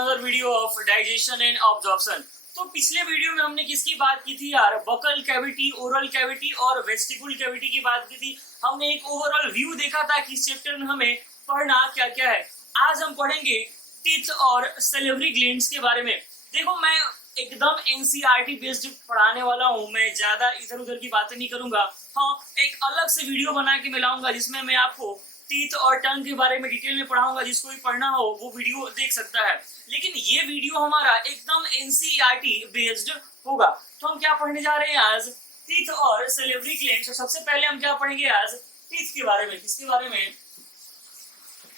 Another video of digestion and absorption. तो पिछले video में हमने किसकी बात की थी यार? बकल कैविटी, ओरल कैविटी और वेस्टिबुल कैविटी की बात की थी। हमने एक ओवरऑल व्यू देखा था कि इस चैप्टर में हमें पढ़ना क्या क्या है। आज हम पढ़ेंगे टीथ और सैलिवरी ग्लैंड्स के बारे में। देखो, मैं एकदम एनसीईआरटी बेस्ड पढ़ाने वाला हूँ, मैं ज्यादा इधर उधर की बातें नहीं करूंगा। हाँ, एक अलग से वीडियो बना के मैं लाऊंगा जिसमें मैं आपको टीथ और टंग के बारे में डिटेल में पढ़ाऊंगा। जिसको भी पढ़ना हो वो वीडियो देख सकता है। लेकिन ये वीडियो हमारा एकदम एनसीईआरटी बेस्ड होगा। तो हम क्या पढ़ने जा रहे हैं आज? टीथ और सैलिवरी ग्लैंड्स। तो सबसे पहले हम क्या पढ़ेंगे आज? टीथ के बारे में। किसके बारे में?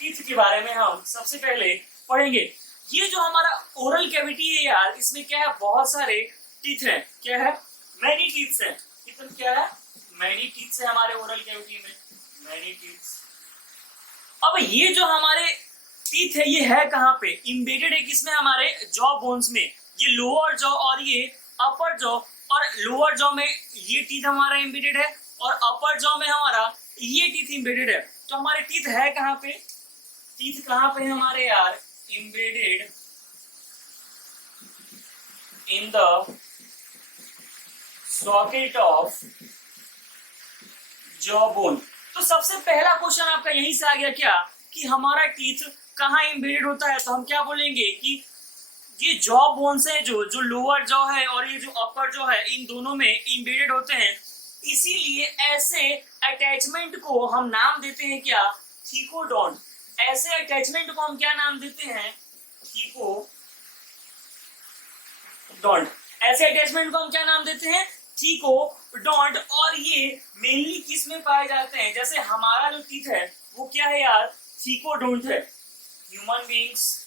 टीथ के बारे में हम सबसे पहले पढ़ेंगे। ये जो हमारा ओरल कैविटी है यार, इसमें क्या है? बहुत सारे टीथ हैं। क्या है? मैनी टीथ है। कितने क्या है? मैनी टीथ है हमारे ओरल कैविटी में। Many teeth. अब ये जो हमारे टीथ है, ये है कहाँ पे? इम्बेडेड है किसमें? हमारे जॉ बोन्स में। ये लोअर जॉ और ये अपर जॉ। और लोअर जॉ में ये टीथ हमारा इम्बेडेड है और अपर जॉ में हमारा ये टीथ इम्बेडेड है। तो हमारे टीथ है कहाँ पे? टीथ कहाँ पे है हमारे यार? Embedded in the socket of jaw bone. तो सबसे पहला क्वेश्चन आपका यहीं से आ गया क्या कि हमारा टीथ कहाँ इम्बेडेड होता है? तो हम क्या बोलेंगे कि ये जॉ बोन्स है, जो लोअर जॉ है और ये जो अपर जॉ है, इन दोनों में इम्बेडेड होते हैं। इसीलिए ऐसे अटैचमेंट को हम नाम देते हैं क्या? थीकोडोंट। ऐसे अटैचमेंट को हम क्या नाम देते हैं? थीकोडोंट। ऐसे अटैचमेंट को हम क्या नाम देते हैं? थीकोडोंट। और ये मेनली किस में पाए जाते हैं? जैसे हमारा जो टीथ है वो क्या है यार? थीकोडोंट है। Human beings,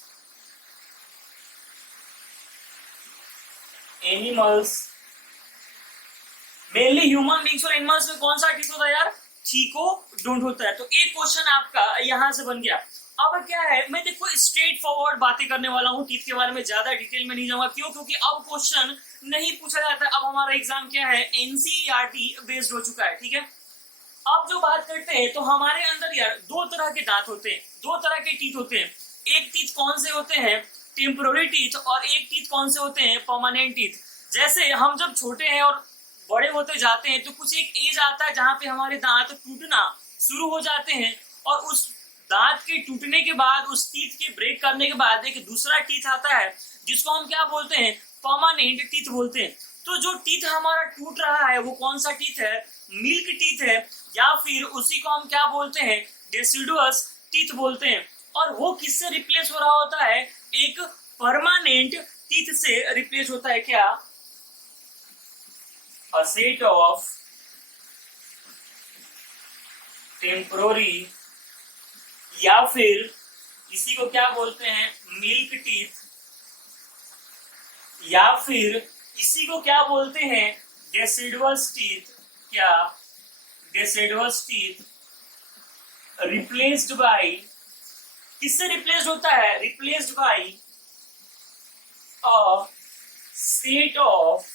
animals, mainly human beings और एनिमल्स में कौन सा टीथ होता है यार? थीकोडोंट होता है। तो एक क्वेश्चन आपका यहां से बन गया। अब क्या है, मैं देखो स्ट्रेट फॉरवर्ड बातें करने वाला हूँ, टीथ के बारे में ज्यादा डिटेल में नहीं जाऊंगा। क्यों? क्योंकि अब क्वेश्चन नहीं पूछा जाता। अब हमारा एग्जाम क्या है? एनसीईआरटी बेस्ड हो चुका है। ठीक है, अब जो बात करते हैं तो हमारे अंदर यार दो तरह के दांत होते हैं, दो तरह के टीथ होते हैं। एक टीथ कौन से होते हैं? Temporary teeth. और एक टीथ कौन से होते हैं? Permanent teeth. जैसे हम जब छोटे हैं और बड़े होते जाते हैं तो कुछ एक एज आता है जहां पे हमारे दांत टूटना शुरू हो जाते हैं और उस दांत के टूटने के बाद, उस टीथ के ब्रेक करने के बाद एक दूसरा टीथ आता है जिसको हम क्या बोलते हैं? परमानेंट टीथ बोलते हैं। तो जो टीथ हमारा टूट रहा है वो कौन सा टीथ है? मिल्क टीथ है, या फिर उसी को हम क्या बोलते हैं? डेसिडुअस टीथ बोलते हैं। और वो किससे रिप्लेस हो रहा होता है? एक परमानेंट टीथ से रिप्लेस होता है। क्या? A set of temporary, या फिर इसी को क्या बोलते हैं? मिल्क टीथ, या फिर इसी को क्या बोलते हैं? Deciduous teeth. क्या? डेसिडुअस टीथ रिप्लेस्ड बाय, किससे रिप्लेस्ड होता है? Replaced by a set of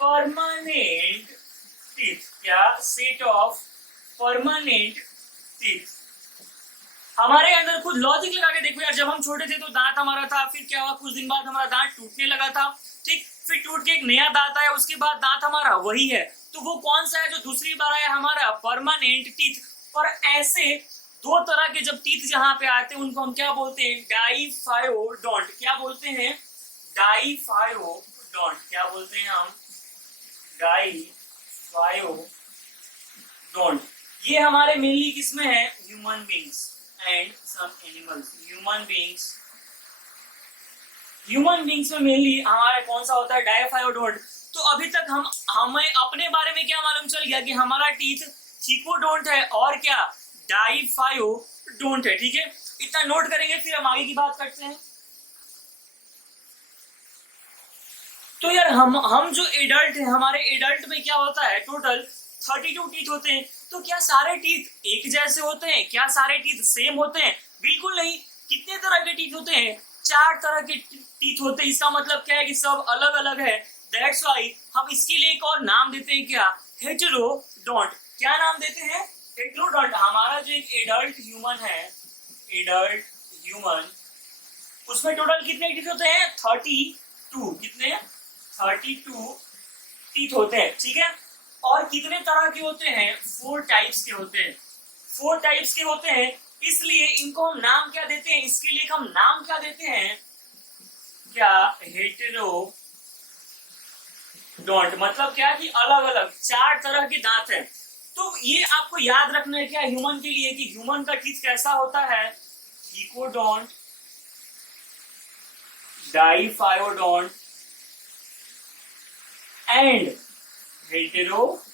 permanent teeth. क्या? Set of permanent teeth. हमारे अंदर कुछ लॉजिक लगा के देखो यार, जब हम छोटे थे तो दांत हमारा था, फिर क्या हुआ? कुछ दिन बाद हमारा दांत टूटने लगा था। ठीक, फिर टूट के एक नया दांत आया, उसके बाद दांत हमारा वही है। तो वो कौन सा है जो दूसरी बार आया? हमारा परमानेंट टीथ। और ऐसे दो तरह के जब टीथ जहां पे आते हैं उनको हम क्या बोलते हैं? डाइफायोडोंट। क्या बोलते हैं? डाइफायोडोंट। क्या बोलते हैं हम? डाइफायोडोंट। ये हमारे मेनली किसमें है? Human beings and some animals. Human beings में मेनली हमारा कौन सा होता है? डाइफायोडोंट। तो अभी तक हमें अपने बारे में क्या मालूम चल गया कि हमारा टीथ थीकोडोंट है और क्या? डाइफायोडोंट है। ठीक है, इतना नोट करेंगे, फिर हम आगे की बात करते हैं। तो यार हम जो एडल्ट हैं, हमारे एडल्ट में क्या होता है? टोटल 32 टीथ होते हैं। तो क्या सारे टीथ एक जैसे होते हैं? क्या सारे टीथ सेम होते हैं? बिल्कुल नहीं। कितने तरह के टीथ होते हैं? 4 तरह के टीथ होते हैं। इसका मतलब क्या है कि सब अलग अलग है। दैट्स व्हाई हम इसके लिए एक और नाम देते हैं। क्या? हेटेरोडोंट। क्या नाम देते हैं? हेटेरोडोंट। हमारा जो एक एडल्ट ह्यूमन है, एडल्ट ह्यूमन, उसमें टोटल कितने टीथ होते हैं? 32। कितने? 32 टीथ होते हैं, ठीक है। और कितने तरह के होते हैं? 4 टाइप्स के होते हैं। 4 टाइप्स के होते हैं, इसलिए इनको हम नाम क्या देते हैं? इसके लिए हम नाम क्या देते हैं? क्या? हेटेरोडोंट। मतलब क्या कि अलग अलग 4 तरह के दांत हैं। तो ये आपको याद रखना है क्या ह्यूमन के लिए, कि ह्यूमन का टीथ कैसा होता है? इकोडोंट, डाइफायोडोंट एंड हेटेरोडोंट।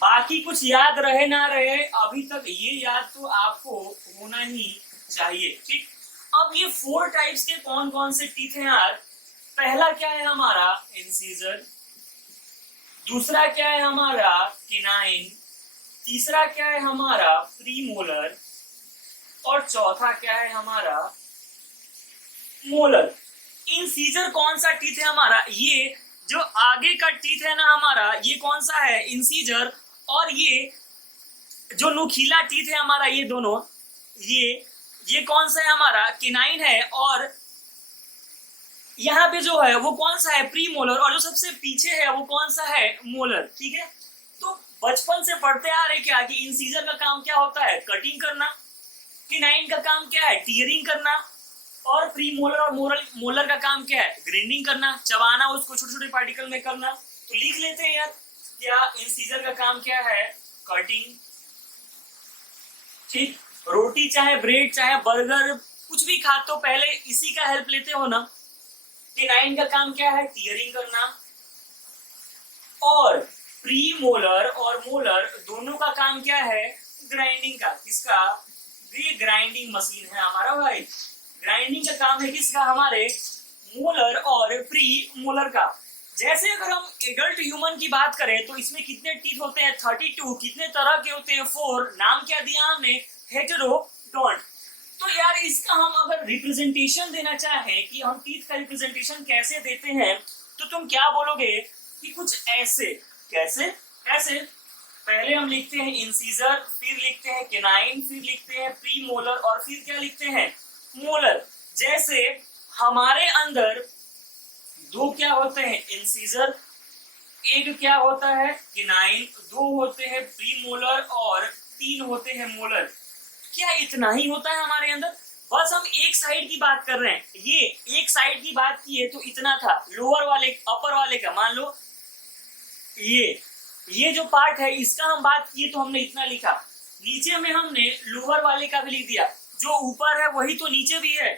बाकी कुछ याद रहे ना रहे, अभी तक ये याद तो आपको होना ही चाहिए, ठीक। अब ये 4 टाइप्स के कौन कौन से टीथ हैं यार? पहला क्या है हमारा? इंसीजर। दूसरा क्या है हमारा? केनाइन। तीसरा क्या है हमारा? प्रीमोलर। और चौथा क्या है हमारा? मोलर। इंसीजर कौन सा टीथ है हमारा? ये जो आगे का टीथ है ना हमारा, ये कौन सा है? इंसीजर। और ये जो नुकीला टीथ है हमारा, ये दोनों, ये कौन सा है हमारा? केनाइन है। और यहाँ पे जो है वो कौन सा है? Pre molar. और जो सबसे पीछे है वो कौन सा है? मोलर, ठीक है। तो बचपन से पढ़ते आ रहे क्या कि इंसीजर का काम क्या होता है? कटिंग करना। केनाइन का काम क्या है? टीयरिंग करना। और प्री मोलर और मोलर का काम क्या है? ग्राइंडिंग करना, चबाना, उसको छोटे छोटे पार्टिकल में करना। तो लिख लेते हैं यार, क्या इंसीजर का काम क्या है? कटिंग, ठीक। रोटी चाहे ब्रेड चाहे बर्गर कुछ भी खाते हो पहले इसी का हेल्प लेते हो ना। केनाइन का काम क्या है? टीयरिंग करना। और प्री मोलर और मोलर दोनों का काम क्या है? ग्राइंडिंग का। किसका? ये ग्राइंडिंग मशीन है हमारा भाई। ग्राइंडिंग का काम है किसका? हमारे मोलर और प्री मोलर का। जैसे अगर हम एडल्ट ह्यूमन की बात करें तो इसमें कितने टीथ होते हैं? 32। कितने तरह के होते हैं? 4। नाम क्या दिया हमने? हेटेरोडोंट। तो यार इसका हम अगर रिप्रेजेंटेशन देना चाहें कि हम टीथ का रिप्रेजेंटेशन कैसे देते हैं, तो तुम क्या बोलोगे कि कुछ ऐसे। कैसे? ऐसे पहले हम लिखते हैं इंसीजर, फिर लिखते हैं केनाइन, फिर लिखते हैं प्री मोलर और फिर क्या लिखते हैं? मोलर। जैसे हमारे अंदर 2 क्या होते हैं? इंसीजर। एक क्या होता है? केनाइन। 2 होते हैं प्री मोलर और 3 होते हैं मोलर। क्या इतना ही होता है हमारे अंदर? बस हम एक साइड की बात कर रहे हैं। ये एक साइड की बात की है तो इतना था। लोअर वाले अपर वाले का मान लो ये जो पार्ट है इसका हम बात किए तो हमने इतना लिखा। नीचे में हमने लोअर वाले का भी लिख दिया। जो ऊपर है वही तो नीचे भी है,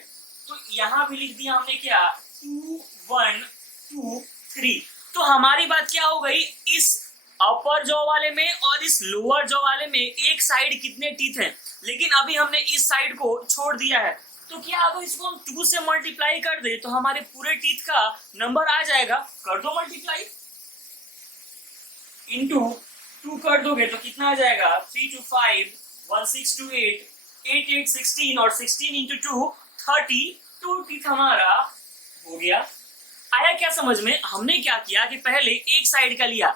तो यहाँ भी लिख दिया हमने क्या? 2 1 2 3। तो हमारी बात क्या हो गई? इस अपर जॉ वाले में और इस लोअर जॉ वाले में एक साइड कितने टीथ हैं, लेकिन अभी हमने इस साइड को छोड़ दिया है। तो क्या अगर इसको हम 2 से मल्टीप्लाई कर दे तो हमारे पूरे टीथ का नंबर आ जाएगा। कर दो मल्टीप्लाई, इंटू 2 कर दोगे तो कितना आ जाएगा? 3 2 5 1 6 2 8 8 8 16 और 16 इंटू 2 32 टीथ हमारा हो गया। आया क्या समझ में? हमने क्या किया कि पहले एक साइड का लिया,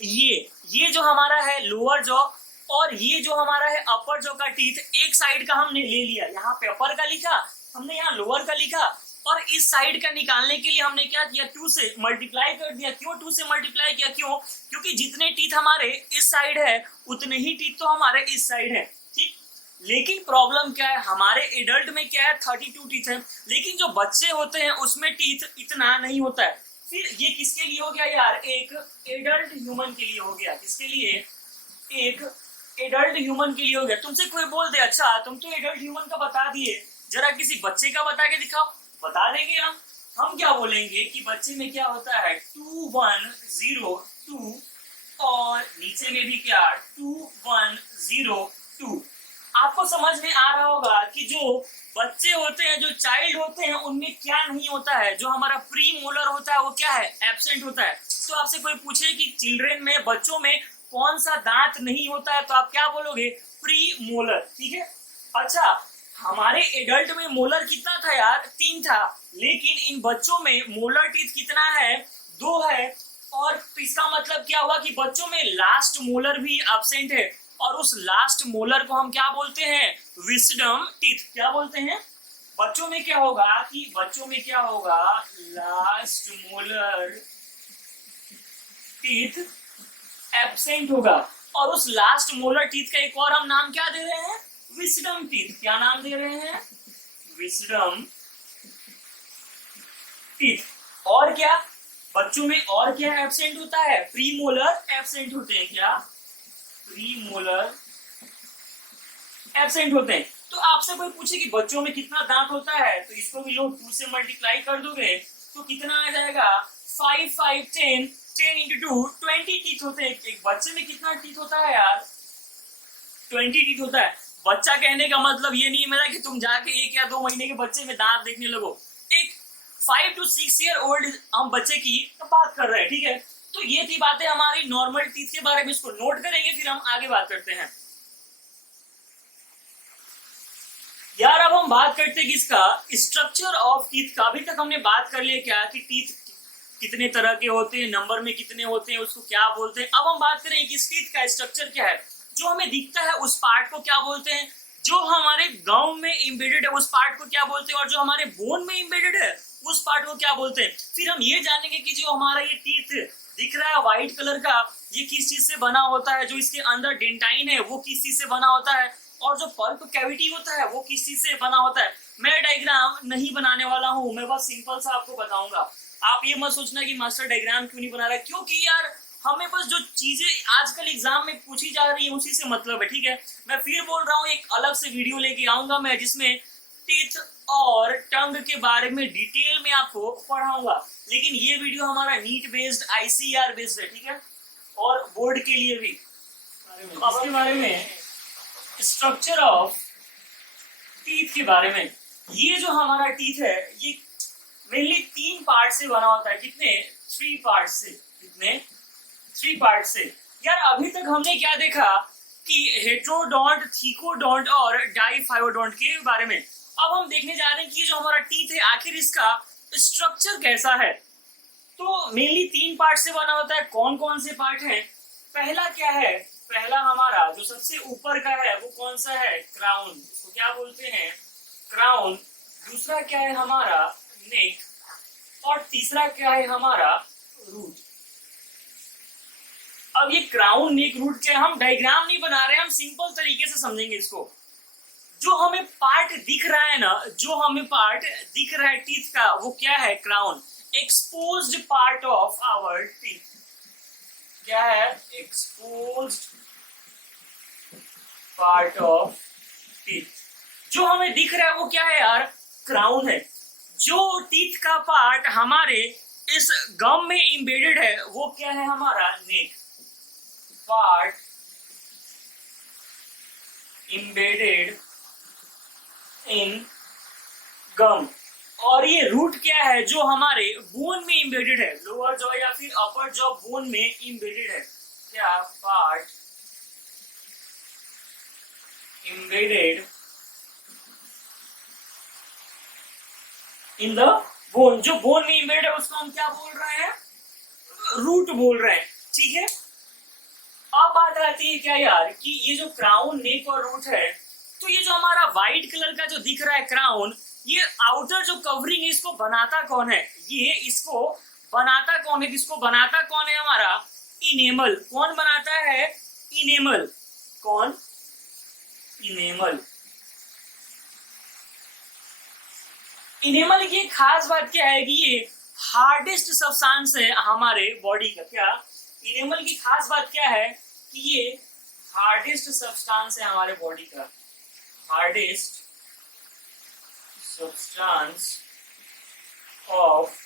ये जो हमारा है लोअर जॉ और ये जो हमारा है अपर जॉ का टीथ, एक साइड का हमने ले लिया। यहाँ पे अपर का लिखा, हमने यहाँ लोअर का लिखा, और इस साइड का निकालने के लिए हमने क्या किया? 2 से मल्टीप्लाई कर दिया। क्यों 2 से मल्टीप्लाई किया? क्यों? क्योंकि जितने टीथ हमारे इस साइड है उतने ही टीथ तो हमारे इस साइड है, ठीक। लेकिन प्रॉब्लम क्या है? हमारे एडल्ट में क्या है? 32 टीथ है, लेकिन जो बच्चे होते हैं उसमें टीथ इतना नहीं होता है। फिर ये किसके लिए हो गया यार? एक एडल्ट ह्यूमन के लिए हो गया। किसके लिए? एक एडल्ट ह्यूमन के लिए हो गया। तुमसे कोई बोल दे अच्छा तुम तो एडल्ट ह्यूमन का बता दिए, जरा किसी बच्चे का बता के दिखाओ। बता देंगे हम क्या बोलेंगे कि बच्चे में क्या होता है? 2 1 0 2 और नीचे में भी क्या? 2 1 0 2। आपको समझ में आ रहा होगा कि जो बच्चे होते हैं, जो चाइल्ड होते हैं, उनमें क्या नहीं होता है? जो हमारा प्री मोलर होता है वो क्या है? एब्सेंट होता है। तो आपसे कोई पूछे कि चिल्ड्रेन में, बच्चों में कौन सा दांत नहीं होता है, तो आप क्या बोलोगे? प्री मोलर, ठीक है। अच्छा, हमारे एडल्ट में मोलर कितना था यार? 3 था, लेकिन इन बच्चों में मोलर टीथ कितना है? 2 है। और इसका मतलब क्या हुआ कि बच्चों में लास्ट मोलर भी एब्सेंट है और उस लास्ट मोलर को हम क्या बोलते हैं? Wisdom teeth. क्या बोलते हैं? बच्चों में क्या होगा कि लास्ट मोलर टीथ एब्सेंट होगा और उस लास्ट मोलर टीथ का एक और हम नाम क्या दे रहे हैं? Wisdom teeth. क्या नाम दे रहे हैं? Wisdom teeth. और क्या बच्चों में और क्या एब्सेंट होता है? प्रीमोलर एब्सेंट होते हैं। क्या? प्रीमोलर एब्सेंट होते हैं। तो आपसे कोई पूछे कि बच्चों में कितना दांत होता है, तो इसको भी लोग 2 से मल्टीप्लाई कर दोगे तो कितना आ जाएगा? 5 5 10 10 इंटू 2 20 टीथ होते हैं। एक बच्चे में कितना टीथ होता है यार? 20 टीथ होता है। बच्चा कहने का मतलब ये नहीं है मेरा कि तुम जाके 1 या 2 महीने के बच्चे में दांत देखने लगो। एक 5 to 6 ईयर ओल्ड हम बच्चे की बात कर रहे हैं, ठीक है? तो ये थी बातें हमारी नॉर्मल टीथ के बारे में। इसको नोट करेंगे, फिर हम आगे बात करते हैं। यार अब हम बात करते हैं किसका? स्ट्रक्चर ऑफ टीथ का। अभी तक हमने बात कर लिया क्या कि टीथ कितने तरह के होते हैं, नंबर में कितने होते हैं, उसको क्या बोलते हैं। अब हम बात करें कि इस टीथ का स्ट्रक्चर क्या है। जो हमें दिखता है उस पार्ट को क्या बोलते हैं? जो हमारे गाउन में इम्बेडेड है उस पार्ट को क्या बोलते हैं? और जो हमारे बोन में इम्बेडेड है उस पार्ट को क्या बोलते हैं? फिर हम ये जानेंगे कि जो हमारा ये टीथ दिख रहा है व्हाइट कलर का, ये किस चीज से बना होता है। जो इसके अंदर डेंटाइन है वो किस चीज से बना होता है, और जो पल्प कैविटी होता है वो किस चीज से बना होता है। मैं डायग्राम नहीं बनाने वाला हूँ, मैं बस सिंपल सा आपको बताऊंगा। आप ये मत सोचना कि मास्टर डायग्राम क्यों नहीं बना रहा है, क्योंकि यार हमें बस जो चीजें आजकल एग्जाम में पूछी जा रही है उसी से मतलब है, ठीक है? मैं फिर बोल रहा हूँ, एक अलग से वीडियो लेके आऊंगा मैं जिसमें टीथ और टंग के बारे में डिटेल में आपको पढ़ाऊंगा। लेकिन ये वीडियो हमारा नीट बेस्ड ICAR बेस्ड है, ठीक है? और बोर्ड के लिए भी। इसके बारे में स्ट्रक्चर ऑफ टीथ के बारे में, ये जो हमारा टीथ है ये मेनली 3 पार्ट से बना होता है। कितने? 3 पार्ट से। कितने? 3 पार्ट से। यार अभी तक हमने क्या देखा कि हेट्रोडोंट, थीकोडोंट और डाइफाइओडोंट के बारे में। अब हम देखने जा रहे हैं कि जो हमारा टीथ है आखिर इसका स्ट्रक्चर कैसा है। तो मेनली 3 पार्ट से बना होता है। कौन कौन से पार्ट हैं? पहला क्या है? पहला हमारा जो सबसे ऊपर का है वो कौन सा है? क्राउन। उसको क्या बोलते हैं? क्राउन। दूसरा क्या है हमारा? नेक। और तीसरा क्या है हमारा? रूट। अब ये क्राउन, नेक, रूट क्या है? हम डायग्राम नहीं बना रहे हैं, हम सिंपल तरीके से समझेंगे इसको। जो हमें पार्ट दिख रहा है ना, जो हमें पार्ट दिख रहा है टीथ का, वो क्या है? Crown. Exposed part of our teeth क्या है? Exposed part of teeth. जो हमें दिख रहा है वो क्या है यार? क्राउन है। जो टीथ का पार्ट हमारे इस गम में इंबेडेड है वो क्या है हमारा? नेक। पार्ट इंबेडेड इन गम। और ये रूट क्या है? जो हमारे बोन में इंबेडेड है, लोअर जॉ या फिर अपर जॉ बोन में इंबेडेड है। क्या? Part embedded in the bone। जो बोन में embedded है उसको हम क्या बोल रहे हैं? रूट बोल रहे हैं, ठीक है? अब बात आती है क्या यार कि ये जो क्राउन, नेक और रूट है, तो ये जो हमारा व्हाइट कलर का जो दिख रहा है क्राउन, ये आउटर जो कवरिंग है इसको बनाता कौन है? ये इसको बनाता कौन है? इसको बनाता कौन है? हमारा इनेमल। कौन बनाता है? इनेमल। कौन? इनेमल। इनेमल की खास बात क्या है कि ये हार्डेस्ट सब्सटेंस है हमारे बॉडी का। क्या? इनेमल की खास बात क्या है कि ये हार्डेस्ट सब्सटेंस है हमारे बॉडी का। Hardest substance of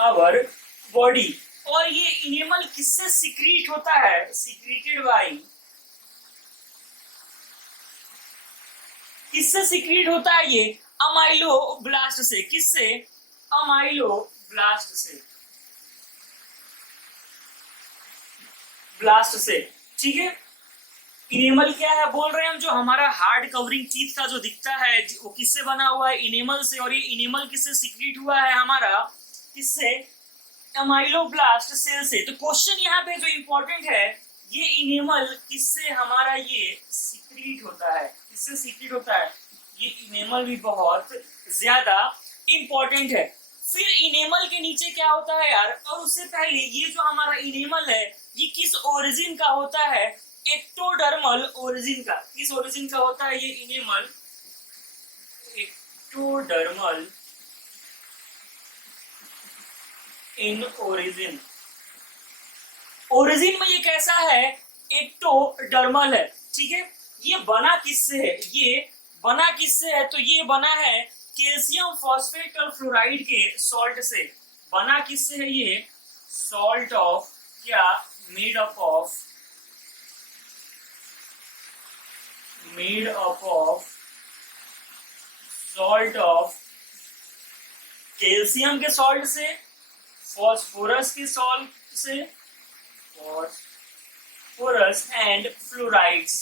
our body. और ये इनेमल किससे सिक्रीट होता है? सिक्रीटेड बाय, किससे सिक्रीट होता है ये? अमाइलोब्लास्ट से। किससे? अमाइलोब्लास्ट से। ब्लास्ट से, ठीक है? इनेमल क्या है बोल रहे हैं हम? जो हमारा हार्ड कवरिंग टीथ का जो दिखता है वो किससे बना हुआ है? इनेमल से। और ये इनेमल किससे सिक्रीट हुआ है हमारा? किससे? अमाइलोब्लास्ट सेल से। तो क्वेश्चन यहाँ पे जो इंपॉर्टेंट है ये इनेमल किससे हमारा ये सीक्रेट होता है, किससे सीक्रेट होता है, ये इनेमल भी बहुत ज्यादा इंपॉर्टेंट है। फिर इनेमल के नीचे क्या होता है यार, और उससे पहले ये जो हमारा इनेमल है ये किस ओरिजिन का होता है, एक्टोडर्मल ओरिजिन का। किस ओरिजिन का होता है ये enamel, ectodermal in origin. Origin में ये कैसा है, एक्टोडर्मल है, ठीक है। ये बना किससे है, ये बना किससे है, तो ये बना है कैल्शियम फॉस्फेट और फ्लोराइड के सॉल्ट से। बना किससे है ये, सॉल्ट ऑफ, क्या, made up of salt of calcium के सॉल्ट से, फॉस्फोरस के सॉल्ट से, फॉस्फोरस एंड फ्लोराइड्स।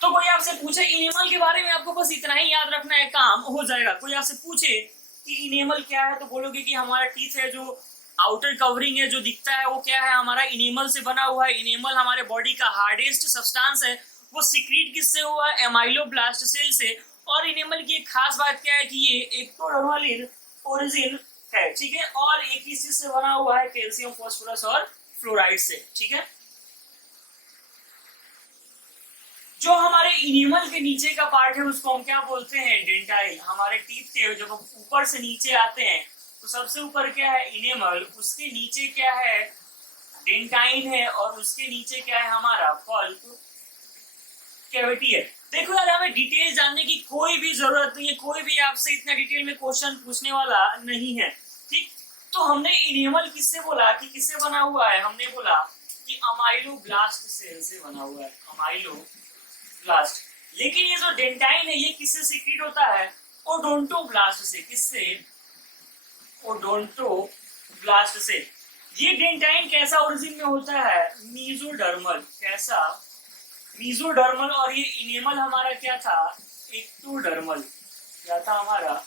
तो कोई आपसे पूछे इनेमल के बारे में, आपको बस इतना ही याद रखना है, काम हो जाएगा। कोई आपसे पूछे कि इनेमल क्या है, तो बोलोगे कि हमारा टीथ है, जो आउटर कवरिंग है जो दिखता है वो क्या है, हमारा इनेमल से बना हुआ है। इनेमल हमारे बॉडी का हार्डेस्ट सब्सटेंस है, वो सीक्रेट किससे हुआ है, एमाइलोब्लास्ट सेल से। और इनेमल की एक खास बात क्या है कि ये एक्टोडर्मल इन ओरिजिन है, ठीक है, और एक ही चीज से बना हुआ है, कैल्शियम, फॉस्फोरस और फ्लोराइड से, ठीक है। जो हमारे इनेमल के नीचे का पार्ट है उसको हम क्या बोलते हैं, डेंटाइल। हमारे टीथ के जब हम ऊपर से नीचे आते हैं तो सबसे ऊपर क्या है, इनेमल, उसके नीचे क्या है, डेंटाइन है, और उसके नीचे क्या है, हमारा पल्प कैविटी है। देखो यार, हमें डिटेल जानने की कोई भी जरूरत नहीं है, कोई भी आपसे इतना डिटेल में क्वेश्चन पूछने वाला नहीं है, ठीक। तो हमने इनेमल किससे बोला कि किससे बना हुआ है, हमने बोला कि अमाइलोब्लास्ट सेल से बना हुआ है, अमाइलोब्लास्ट। लेकिन ये जो डेंटाइन है ये किससे सीक्रेट होता है, ओडोंटोब्लास्ट से। किससे, ओडोंटोब्लास्ट से। ये डेंटाइन कैसा ओरिजिन में होता है, मीजोडर्मल। कैसा, मीजोडर्मल। और ये इनेमल हमारा क्या था, एक्टोडर्मल। क्या था हमारा,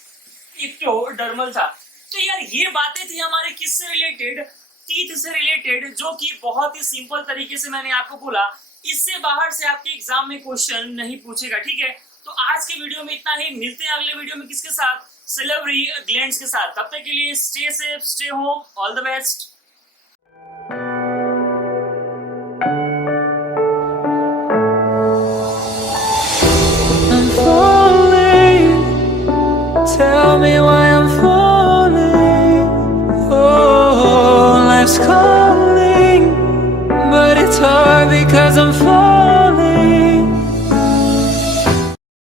एक्टोडर्मल था। तो यार ये बातें थी हमारे किससे रिलेटेड, टीथ से रिलेटेड, जो कि बहुत ही सिंपल तरीके से मैंने आपको बोला। इससे बाहर से आपके एग्जाम में क्वेश्चन नहीं पूछेगा, ठीक है। तो आज के वीडियो में इतना ही, मिलते हैं अगले वीडियो में किसके साथ, सिलिवरी ग्लैंड्स के साथ। तब तक के लिए stay safe, stay home, all the best. I'm falling. Tell me why I'm falling.